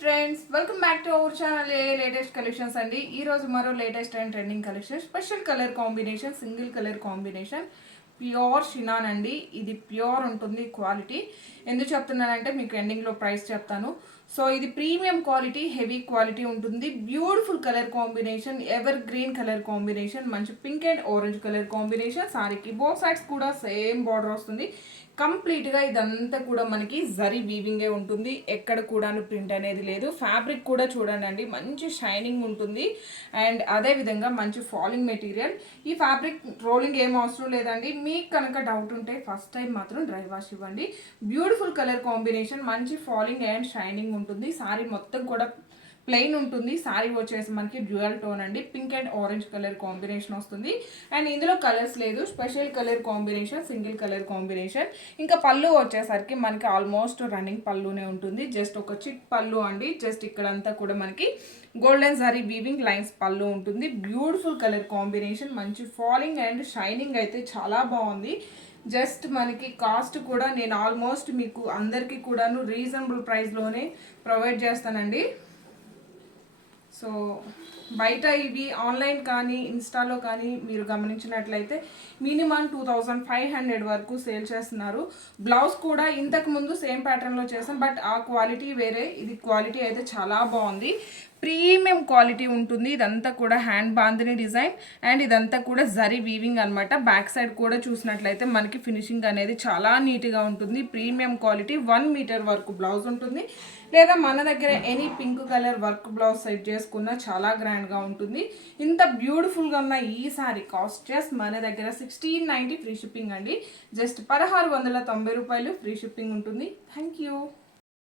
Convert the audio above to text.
Friends, welcome back to our channel. Latest collections అండి. ఈ రోజు మరో latest and trending collection, special colour combination, single colour combination, pure షినాన్ అండి. ఇది pure ఉంటుంది క్వాలిటీ. ఎందుకు చెప్తున్నానంటే మీకు ఎండింగ్లో ప్రైస్ చెప్తాను. సో ఇది ప్రీమియం క్వాలిటీ, హెవీ క్వాలిటీ ఉంటుంది. Beautiful colour combination, ever green colour combination, మంచి pink and orange colour combination. సారీకి బోత్ సైడ్స్ కూడా సేమ్ బార్డర్ వస్తుంది. కంప్లీట్గా ఇదంతా కూడా మనకి జరీ వీవింగే ఉంటుంది. ఎక్కడ కూడా ప్రింట్ అనేది లేదు. ఫ్యాబ్రిక్ కూడా చూడండి, మంచి షైనింగ్ ఉంటుంది. అండ్ అదేవిధంగా మంచి ఫాలింగ్ మెటీరియల్. ఈ ఫ్యాబ్రిక్ రోలింగ్ ఏం అవసరం లేదండి. మీకు కనుక డౌట్ ఉంటే ఫస్ట్ టైం మాత్రం డ్రై వాష్ ఇవ్వండి. బ్యూటిఫుల్ కలర్ కాంబినేషన్, మంచి ఫాలింగ్ అండ్ షైనింగ్ ఉంటుంది. సారీ మొత్తం కూడా ప్లెయిన్ ఉంటుంది. సారీ వచ్చేసి మనకి డ్యూయల్ టోన్ అండి, pink and orange colour combination వస్తుంది. అండ్ ఇందులో కలర్స్ లేదు, special colour combination, single colour combination. ఇంకా పళ్ళు వచ్చేసరికి మనకి ఆల్మోస్ట్ రన్నింగ్ పళ్ళునే ఉంటుంది. జస్ట్ ఒక చిక్ పళ్ళు అండి. జస్ట్ ఇక్కడంతా కూడా మనకి గోల్డెన్ జరీ వీవింగ్ లైన్స్ పళ్ళు ఉంటుంది. బ్యూటిఫుల్ కలర్ కాంబినేషన్, మంచి ఫాలింగ్ అండ్ షైనింగ్ అయితే చాలా బాగుంది. జస్ట్ మనకి కాస్ట్ కూడా నేను ఆల్మోస్ట్ మీకు అందరికీ కూడాను రీజనబుల్ ప్రైస్లోనే ప్రొవైడ్ చేస్తానండి. సో బయట ఇవి ఆన్లైన్ కానీ ఇన్స్టాలో కానీ మీరు గమనించినట్లయితే మినిమం 2500 వరకు సేల్ చేస్తున్నారు. బ్లౌజ్ కూడా ఇంతకుముందు సేమ్ ప్యాటర్న్లో చేసాం, బట్ ఆ క్వాలిటీ వేరే. ఇది క్వాలిటీ అయితే చాలా బాగుంది. ప్రీమియం క్వాలిటీ ఉంటుంది. ఇదంతా కూడా హ్యాండ్ బాందిని డిజైన్ అండ్ ఇదంతా కూడా జరీ వీవింగ్ అనమాట. బ్యాక్ సైడ్ కూడా చూసినట్లయితే మనకి ఫినిషింగ్ అనేది చాలా నీట్గా ఉంటుంది. Premium quality. 1 మీటర్ వరకు బ్లౌజ్ ఉంటుంది, లేదా మన దగ్గర any pink colour work blouse set చేసుకున్న చాలా గ్రాండ్గా ఉంటుంది. ఇంత బ్యూటిఫుల్గా ఉన్న ఈ సారీ కాస్ట్ జస్ట్ మన దగ్గర 1690 ఫ్రీ షిప్పింగ్ అండి. జస్ట్ 1690 రూపాయలు ఫ్రీ షిప్పింగ్ ఉంటుంది. Thank you.